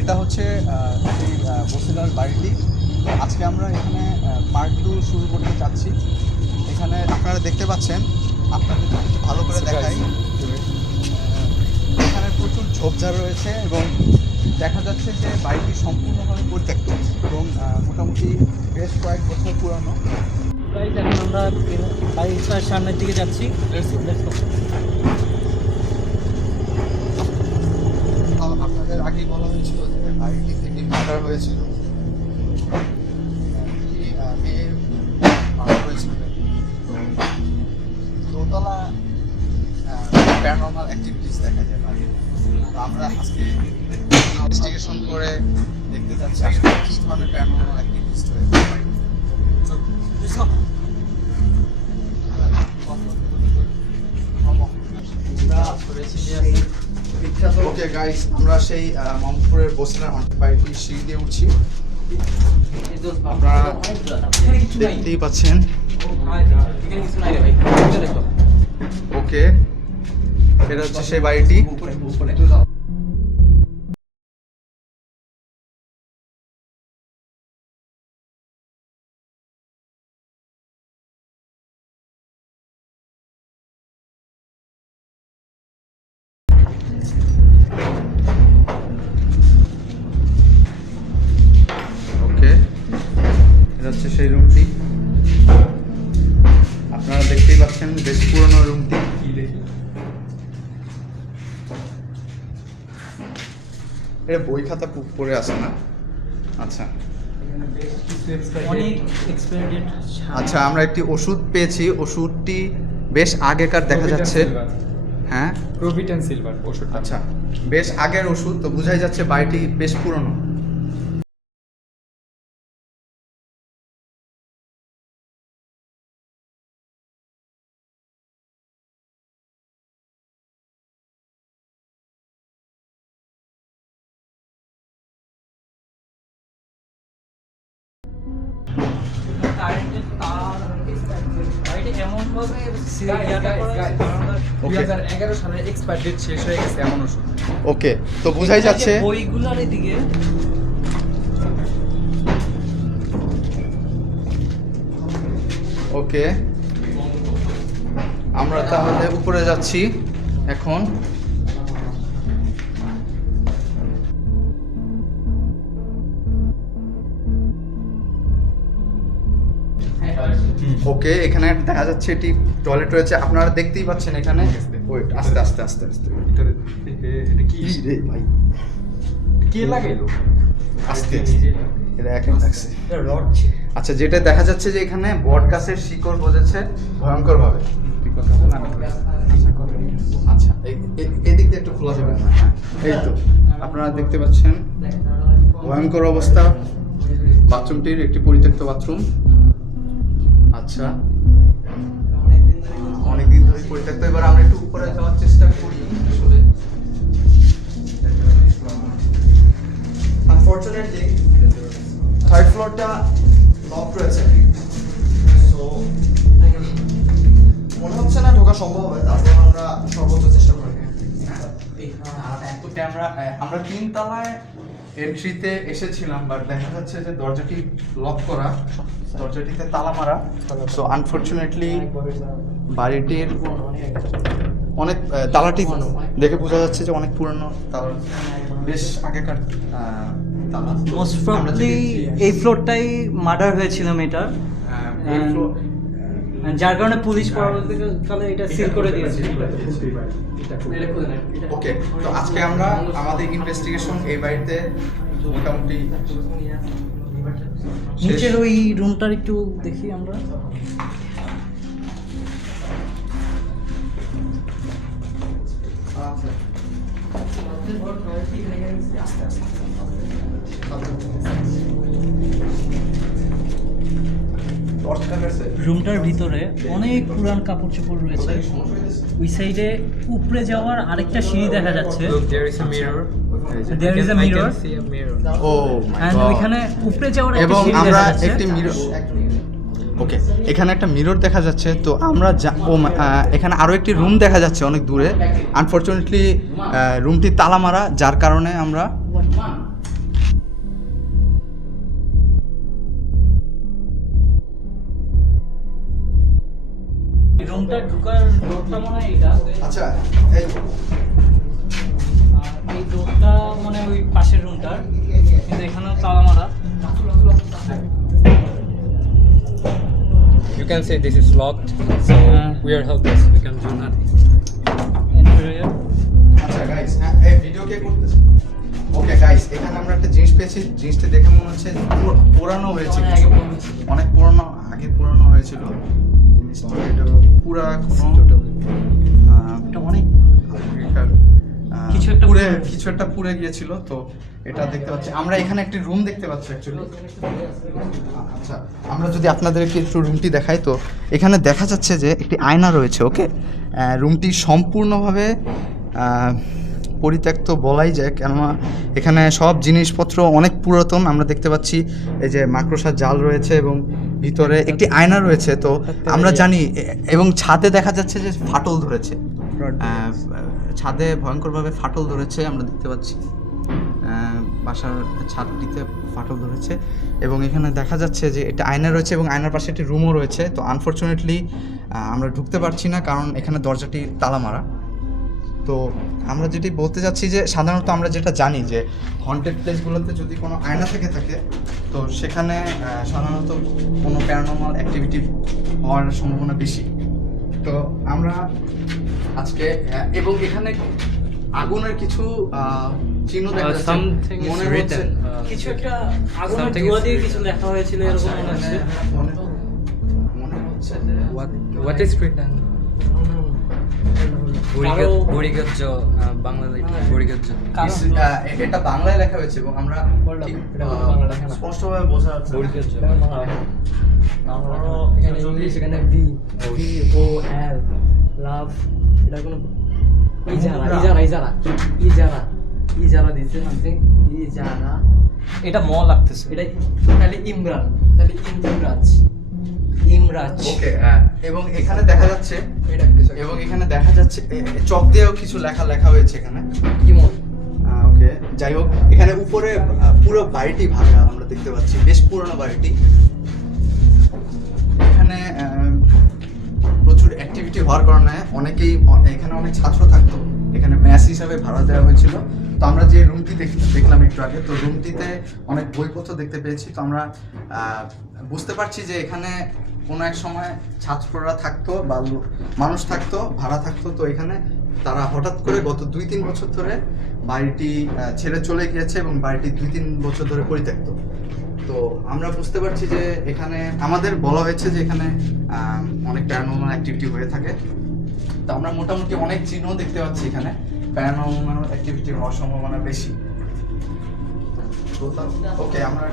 এটা হচ্ছে সেই বসিলার বাড়িটি। আজকে আমরা এখানে পার্ট 2 শুরু করতে চাচ্ছি। এখানে আপনারা দেখতে পাচ্ছেন, আপনাদের একটু ভালো করে দেখাই, এখানে প্রচুর ঝোপঝাড় রয়েছে এবং দেখা যাচ্ছে যে বাড়িটি সম্পূর্ণভাবে পরিত্যক্ত এবং মোটামুটি বেশ কয়েক বছর পুরানো। এখন আমরা বাড়িটার সামনের দিকে যাচ্ছি। আপনাদের আগেই বলা হয়েছিল যে বাড়িটি থেকে মার্ডার হয়েছিল, মেয়ের মার্ডার হয়েছিল। তো দোতলা প্যারানর্মাল অ্যাক্টিভিটিস দেখা যায় বাড়িতে। তো আমরা আজকে ইনভেস্টিগেশন করে দেখতে যাচ্ছি আসলে কী ধরনের প্যারানর্মাল অ্যাক্টিভিটিস রয়েছে। ওকে গাইস, আমরা সেই মোহাম্মদপুরের বসিলার হন্টেড বাড়িটির সিঁড়ি দিয়ে উঠছি। আপনারা দেখতেই পাচ্ছেন। ওকে, এটা হচ্ছে সেই বাড়িটি। ওকে, এটা হচ্ছে সেই রুমটি। আপনারা দেখতেই পাচ্ছেন, বেশ পুরনো রুমটি। এটা বই খাতা পড়ে আছে না? আচ্ছা আচ্ছা, আমরা একটি ওষুধ পেয়েছি। ওষুধটি বেশ আগেকার দেখা যাচ্ছে। হ্যাঁ, প্রভিডেন্ট সিলভার ওষুধ। আচ্ছা, বেশ আগের ওষুধ, তো বোঝাই যাচ্ছে বাড়িটি বেশ পুরনো। ওকে, তো বোঝাই যাচ্ছে বইগুলোর এদিকে। ওকে, আমরা তাহলে উপরে যাচ্ছি এখন। ওকে, এখানে দেখা যাচ্ছে এটি টয়লেট রয়েছে। আপনারা দেখতেই পাচ্ছেন এখানে। ওয়েট, আস্তে আস্তে আস্তে আস্তে। এটা কি রে ভাই, কে লাগাইলো? আস্তে আস্তে, এটা একাই থাকছে। আচ্ছা, যেটা দেখা যাচ্ছে যে এখানে বট গাছের শিকড় বসেছে ভয়ঙ্কর ভাবে। আচ্ছা, এদিক দিয়ে একটু খোলা যাবে না? এই তো আপনারা দেখতে পাচ্ছেন ভয়ঙ্কর অবস্থা বাথরুমটির, একটি পরিত্যক্ত বাথরুম। আচ্ছা, অনেকদিন ধরে পরিত্যক্ত। এবার আমরা একটু উপরে যাওয়ার চেষ্টা করি। আসলে আনফরচুনেটলি থার্ড ফ্লোরটা লক রয়েছে, সো মনে হচ্ছে না ঢোকা সম্ভব হবে। তারপর আমরা সর্বোচ্চ চেষ্টা করি। আমরা 3 তলায় এন্ট্রিতে এসেছিলাম, বাট দেখা যাচ্ছে যে দরজাটি লক করা, দরজাটিতে তালা মারা। সো আনফরচুনেটলি বাড়িটির অনেক তালাটি দেখে বোঝা যাচ্ছে যে অনেক পুরনো তালা, বেশ আগেকার তালা। মোস্ট প্রবাবলি এই ফ্লোরটাই মার্ডার হয়েছিল মেয়েটার, যার কারণে পুলিশ পরবর্তীকালে এটা সিল করে দিয়েছে। ওকে, তো আজকে আমরা আমাদের ইনভেস্টিগেশন এই বাড়িতে মোটামুটি নিচের ওই রুমটার একটু দেখি আমরা। রুমটার ভিতরে অনেক পুরান কাপড় চোপড় রয়েছে। ওই সাইডে উপরে যাওয়ার আরেকটা সিঁড়ি দেখা যাচ্ছে। There is a mirror. There is a mirror. I can see a mirror. O And ওইখানে উপরে যাওয়ার একটা এবং সিঁড়ি আমরা দেখা যাচ্ছে। একটি মিরর, ওকে, এখানে একটা মিরর দেখা যাচ্ছে। তো আমরা এখানে আরও একটি রুম দেখা যাচ্ছে অনেক দূরে। আনফরচুনেটলি রুমটি তালা মারা, যার কারণে আমরা রুমটা ঢোকার ডোরটা মনে হয় এটা, আচ্ছা এই আর এই ডোরটা মানে ওই পাশের রুমটার, কিন্তু এখানেও তালা মারা। You can say this is locked, so we are helpless. We can do nothing. Interior আচ্ছা গাইস, এই ভিডিও কে করতেছে? ওকে গাইস, এখানে আমরা একটা জিনিস পেয়েছি, জিনিসটা দেখে মনে হচ্ছে পুরানো হয়েছে, কিছু অনেক পুরানো, আগে পুরানো হয়েছিল জিনিসটা। এটা পুরা কোনো এটা অনেক আগেকার, কিছু একটা পুড়ে গিয়েছিল। তো এটা দেখতে পাচ্ছি আমরা, এখানে একটি রুম দেখতে পাচ্ছি অ্যাকচুয়ালি। আচ্ছা, আমরা যদি আপনাদেরকে একটু রুমটি দেখাই, তো এখানে দেখা যাচ্ছে যে একটি আয়না রয়েছে। ওকে, রুমটি সম্পূর্ণভাবে পরিত্যক্ত বলাই যায়, কেননা এখানে সব জিনিসপত্র অনেক পুরাতন। আমরা দেখতে পাচ্ছি এই যে মাকড়সার জাল রয়েছে এবং ভিতরে একটি আয়না রয়েছে। তো আমরা জানি, এবং ছাদে দেখা যাচ্ছে যে ফাটল ধরেছে, ছাদে ভয়ঙ্করভাবে ফাটল ধরেছে আমরা দেখতে পাচ্ছি, বাসার ছাদটিতে ফাটল ধরেছে। এবং এখানে দেখা যাচ্ছে যে এটা আয়না রয়েছে এবং আয়নার পাশে একটি রুমও রয়েছে। তো আনফর্চুনেটলি আমরা ঢুকতে পারছি না, কারণ এখানে দরজাটি তালা মারা। তো আমরা যেটি বলতে চাচ্ছি যে সাধারণত আমরা যেটা জানি যে হন্টেড প্লেসগুলোতে যদি কোনো আয়না থেকে থাকে, তো সেখানে সাধারণত কোনো প্যারানর্মাল অ্যাক্টিভিটি হওয়ার সম্ভাবনা বেশি। তো আমরা আজকে এবং এখানে আগুনের কিছু চিহ্ন দেখা যাচ্ছে, Something is মনে হচ্ছে written. কিছু একটা আগুনের Something ধোঁয়া is দিয়ে written. কিছু লেখা হয়েছিল এরকম মনে হচ্ছে। মনে হচ্ছে যে What is written? বড়িগজ্জ বাংলাদেশ বড়িগজ্জ। এটা বাংলায় লেখা হয়েছে এবং আমরা ঠিক, স্পষ্টভাবে বোঝা যাচ্ছে না। বড়িগজ্জ। এখানে ইংলিশ, এখানে ভি ও এল লাভ, এটা কোনো ইজারা দিচ্ছে সামথিং, ইজারা। এটা ম লাগতেছে। এটা তাহলে ইমরান, তাহলে ইমরাজ। ওকে, এবং এখানে দেখা যাচ্ছে, এটা কিছু এবং এখানে দেখা যাচ্ছে চক দিয়েও কিছু লেখা হয়েছে এখানে। ইমন। ওকে, যাই হোক, এখানে উপরে পুরো বাড়িটি ভাঙা আমরা দেখতে পাচ্ছি, বেশ পুরনো বাড়িটি। এখানে প্রচুর অ্যাক্টিভিটি হওয়ার কারণে অনেকেই, এখানে অনেক ছাত্র থাকতো, এখানে ম্যাচ হিসাবে ভাড়া দেওয়া হয়েছিল। তো আমরা যে রুমটি দেখলাম একটু আগে, তো রুমটিতে অনেক বইপত্র দেখতে পেয়েছি। তো আমরা বুঝতে পারছি যে এখানে কোনো এক সময় ছাত্ররা থাকতো বা মানুষ থাকতো, ভাড়া থাকতো। তো এখানে তারা হঠাৎ করে গত 2-3 বছর ধরে বাড়িটি ছেড়ে চলে গিয়েছে এবং বাড়িটি 2-3 বছর ধরে পরিত্যক্ত। তো আমরা বুঝতে পারছি যে এখানে আমাদের বলা হয়েছে যে এখানে অনেক প্যারানর্মাল অ্যাক্টিভিটি হয়ে থাকে। তো আমরা মোটামুটি অনেক চিহ্ন দেখতে পাচ্ছি এখানে প্যারানর্মাল অ্যাক্টিভিটি হওয়ার সম্ভাবনা বেশি। ওকে, আমরা